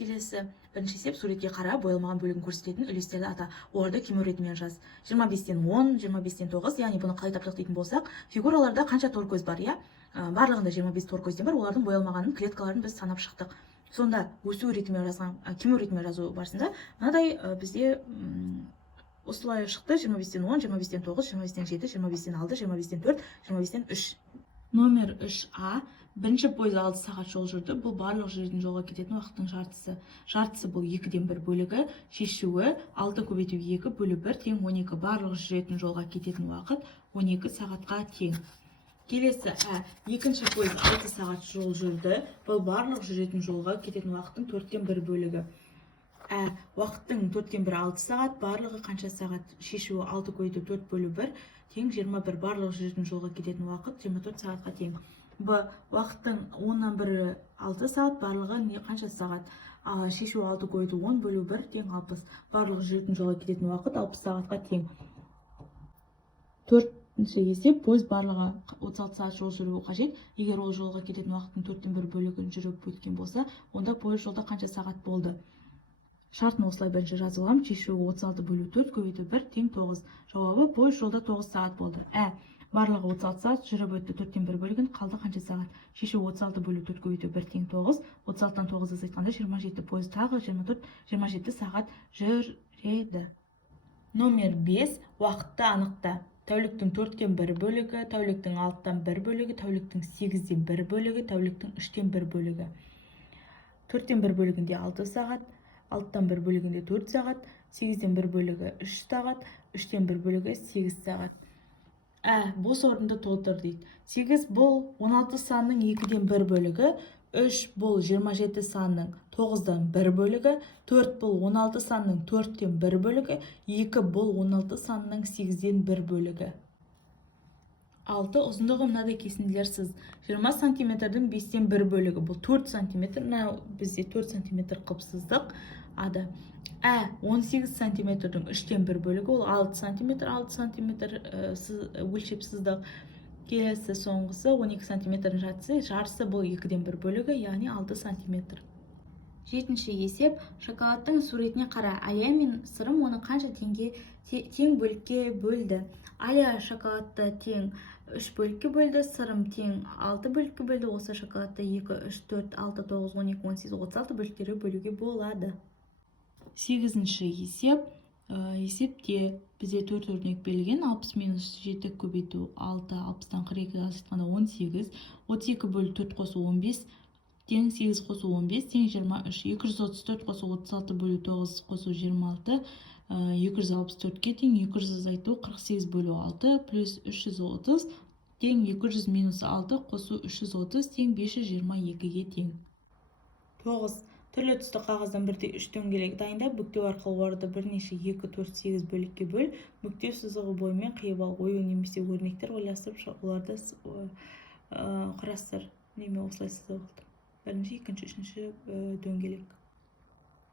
Келесі бірінші есеп суретке қара, боялмаған бөлігін көрсететін үлестерді ата. Оларды кему ретімен жаз. 25-тен 10, 25-тен 9, яғни бұны қалай тапсақ дейтін болсақ, фигураларда қанша тор көз бар, иә? Барлығында 25 тор көзден бар, олардың боялмағанын клеткаларын біз санап шықтық. Сонда өсу ретімен жазған, кему ретімен жазу барысында мынадай бізде осылай шықты: 25-тен 10, 25-тен 9, 25-тен 7, 25-тен 6, 25-тен 4, 25-тен 3. Номер 3А. Бірінші пойыз 6 сағат жол жүрді. Бұл барлық жүретін жолға кететін уақыттың жартысы. Жартысы бұл 2-ден 1 бөлігі. Шешуі 6 көбейту 2 бөлі 1 тең 12. Барлық жүретін жолға кететін уақыт 12 сағатқа тең. Келесі екінші пойыз 6 сағат жол жүрді. Бұл барлық жүретін жолға кететін уақыттың 4-тен 1 бөлігі. Уақыттың 4-тен 1 6 сағат, барлығы қанша сағат? Шешуі 6 көбейту 4 бөлі 1 тең 21. Барлық жүретін жолға кететін уақыт 24 сағатқа тең. Уақыттың 10-нан 1 6 сағат, барлығы қанша сағат? Шешуі 6 көбейту 10 бөлі 1 тең 60. Барлығы жүретін жолға кететін уақыт 60 сағатқа тең. Төртінші есеп, пойыз барлығы 36 сағат жол жүруі қажет. Егер ол жолға кететін уақыттың 4-тен 1 бөлігін жүріп өткен болса, онда пойыз жолда қанша сағат болды? Шартын осылай бірінші жазып аламын. Шешуі 36 бөлі 4 көбейту 1 тең 9. Жауабы пойыз жолда 9 сағат болды. Барлығы 36 сағат жүріп өтті, 4-тен 1 бөлігін, қалды қанша сағат? Шешуі 36 бөлі 4 көбейту 1 тең 9. 36-тан 9 азайтқанда 27. Пойыз тағы 27 сағат жүреді. Номер 5. Уақытты анықта. Тәуліктің 4-тен 1 бөлігі, тәуліктің 6-тан 1 бөлігі, тәуліктің 8-ден 1 бөлігі, тәуліктің 3-тен 1 бөлігі. 4-тен 1 бөлігінде 6 сағат, 6-тан 1 бөлігінде 4 сағат, 8-ден 1 бөлігі 3 сағат, 3-тен 1 бөлігі 8 сағат. Бос орынды толтыр дейді. 8 бұл 16 санның 2-ден 1 бөлігі, 3 бұл 27 санның 9-дан 1 бөлігі, 4 бұл 16 санның 4-тен 1 бөлігі, 2 бұл 16 санның 8-ден 1 бөлігі. 6. Ұзындығы мынадай кесінділерсіз. 20 сантиметрдің 5-тен 1 бөлігі. Бұл 4 сантиметр. Бізде 4 сантиметр қылып сыздық. 18 сантиметрдің 3-тен 1 бөлігі. Ол 6 сантиметр өлшеп сыздық. Келесі соңғысы 12 сантиметрдің жартысы бұл 2-ден 1 бөлігі, яғни 6 сантиметр. 7-ші есеп. Шоколадтың суретіне қара. Алия мен сырым оны қанша тең бөлікке бөлді? Алия шоколадты тең 3 бөлікке бөлді, сырым тең 6 бөлікке бөлді. Осы шоколадты 2, 3, 4, 6, 9, 12, 18, 36 бөліктері бөлуге болады. 8-ші есеп. Есепте бізде 4 өрнек берілген. 60 минус 7 көбейту 6, 60-тан 42 азайтқанда 18, 32 бөлі 4 қосу 15, тең 8 қосу 15, тең 23, 234 қосу 36 бөлі 9 қосу 26, 264-ке тең 200 азайту 48 бөлі 6 плюс 330 тең 200 минус 6 қосу 330 тең 522-ге тең. 9. Түрлі түсті қағаздан 1-3 дөңгелек дайындап, бүктеу арқылы оларды бірнеше 2, 4, 8 бөлікке бөл. Бүктеу сызығы бойымен қиып ал. Ою немесе өрнектер ойластырып, оларды құрастыр. Неме осылай сызып алдым. Бірінші, екінші, үшінші дөңгелек.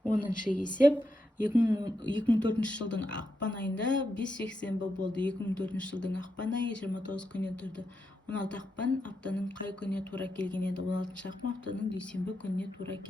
10-шы есеп. 2004 жылдың ақпан айында 5 жексенбі болды. 2004 жылдың ақпан айы 29 күннен тұрды. 16 ақпан аптаның қай күніне тура келген еді? 16 ақпан аптаның дүйсенбі күніне тура келген.